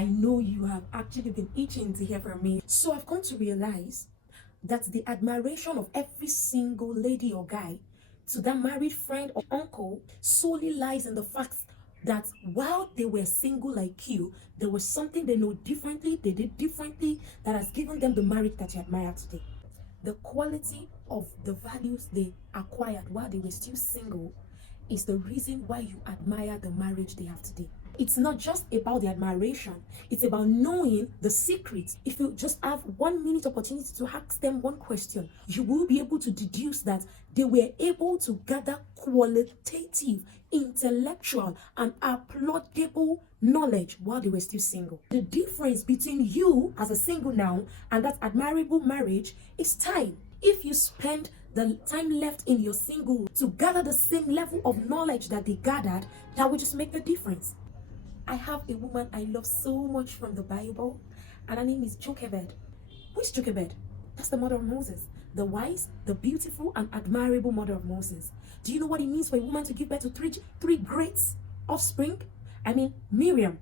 I know you have actually been itching to hear from me. So I've come to realize that the admiration of every single lady or guy to that married friend or uncle solely lies in the fact that while they were single like you, there was something they know differently, they did differently, that has given them the marriage that you admire today. The quality of the values they acquired while they were still single is the reason why you admire the marriage they have today. It's not just about the admiration, it's about knowing the secrets. If you just have 1 minute opportunity to ask them one question, you will be able to deduce that they were able to gather qualitative, intellectual, and applaudable knowledge while they were still single. The difference between you as a single now and that admirable marriage is time. If you spend the time left in your single to gather the same level of knowledge that they gathered, that will just make the difference. I have a woman I love so much from the Bible, and her name is Jochebed. Who is Jochebed? That's the mother of Moses, the wise, the beautiful, and admirable mother of Moses. Do you know what it means for a woman to give birth to three great offspring? I mean, Miriam,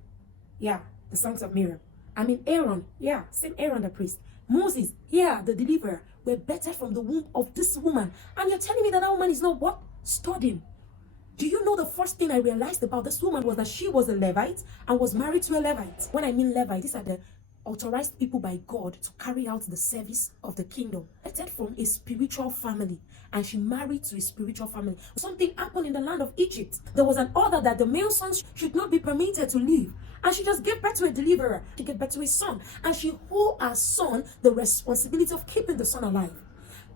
yeah, the sons of Miriam. I mean, Aaron, yeah, same Aaron the priest. Moses, yeah, the deliverer, were better from the womb of this woman. And you're telling me that woman is not what? Studying. Do you know the first thing I realized about this woman was that she was a Levite and was married to a Levite? When I mean Levite, these are the authorized people by God to carry out the service of the kingdom. Except from a spiritual family, and she married to a spiritual family. Something happened in the land of Egypt. There was an order that the male sons should not be permitted to live, and she just gave birth to a deliverer. She gave birth to a son, and she owed her son the responsibility of keeping the son alive.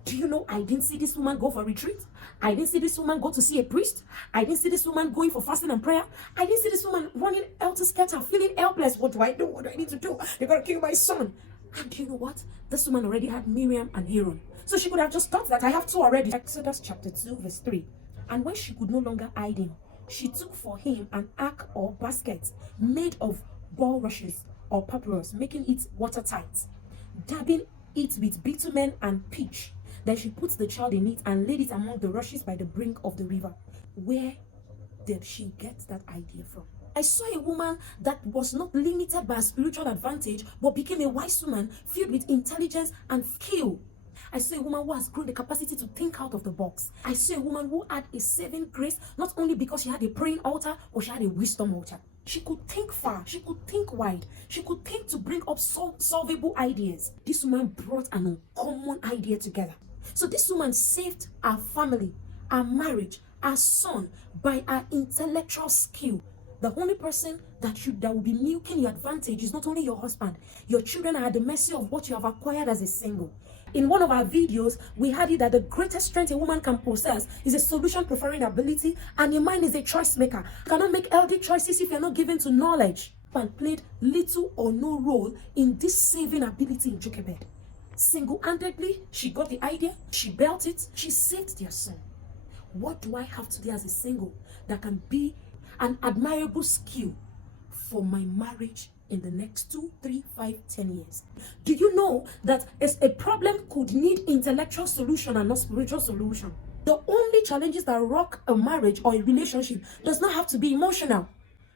Do you know, I didn't see this woman go for retreat. I didn't see this woman go to see a priest. I didn't see this woman going for fasting and prayer. I didn't see this woman running helter-skelter, feeling helpless. What do I do? What do I need to do? They're going to kill my son. And do you know what? This woman already had Miriam and Aaron. So she could have just thought that I have two already. Exodus chapter 2 verse 3. And when she could no longer hide him, she took for him an ark or basket made of bulrushes or papyrus, making it watertight, dabbing it with bitumen and pitch. Then she put the child in it and laid it among the rushes by the brink of the river. Where did she get that idea from? I saw a woman that was not limited by a spiritual advantage, but became a wise woman filled with intelligence and skill. I saw a woman who has grown the capacity to think out of the box. I saw a woman who had a saving grace, not only because she had a praying altar, but she had a wisdom altar. She could think far, she could think wide, she could think to bring up solvable ideas. This woman brought an uncommon idea together. So this woman saved our family, our marriage, our son by her intellectual skill. The only person that will be milking your advantage is not only your husband. Your children are at the mercy of what you have acquired as a single. In one of our videos, we had it that the greatest strength a woman can possess is a solution preferring ability, and your mind is a choice maker. You cannot make healthy choices if you're not given to knowledge. And played little or no role in this saving ability in Jochebed. Single-handedly, she got the idea, she built it, she saved their son. What do I have today as a single that can be an admirable skill for my marriage in the next 2, 3, 5, 10 years? Do you know that a problem could need intellectual solution and not spiritual solution? The only challenges that rock a marriage or a relationship does not have to be emotional.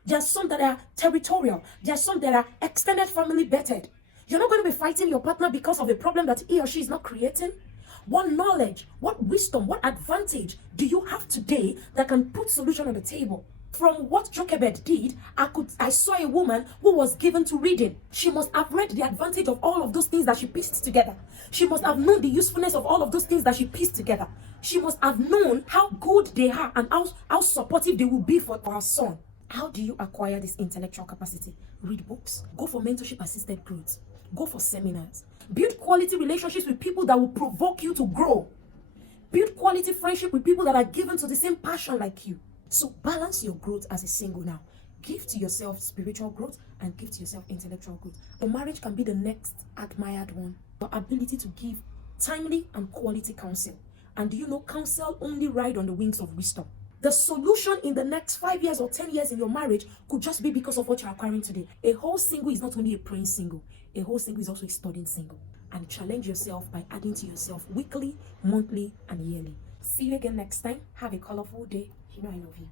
There are some that are territorial. There are some that are extended family bettered. You're not going to be fighting your partner because of a problem that he or she is not creating. What knowledge, what wisdom, what advantage do you have today that can put solution on the table? From what Jochebed did, I saw a woman who was given to reading. She must have read the advantage of all of those things that she pieced together. She must have known the usefulness of all of those things that she pieced together. She must have known how good they are and how supportive they will be for our son. How do you acquire this intellectual capacity? Read books. Go for mentorship assisted growth. Go for seminars. Build quality relationships with people that will provoke you to grow. Build quality friendship with people that are given to the same passion like you. So balance your growth as a single now. Give to yourself spiritual growth and give to yourself intellectual growth. Your marriage can be the next admired one. Your ability to give timely and quality counsel. And do you know, counsel only ride on the wings of wisdom. The solution in the next 5 years or 10 years in your marriage could just be because of what you're acquiring today. A whole single is not only a praying single. A whole single is also a studying single. And challenge yourself by adding to yourself weekly, monthly, and yearly. See you again next time. Have a colorful day. You know I love you.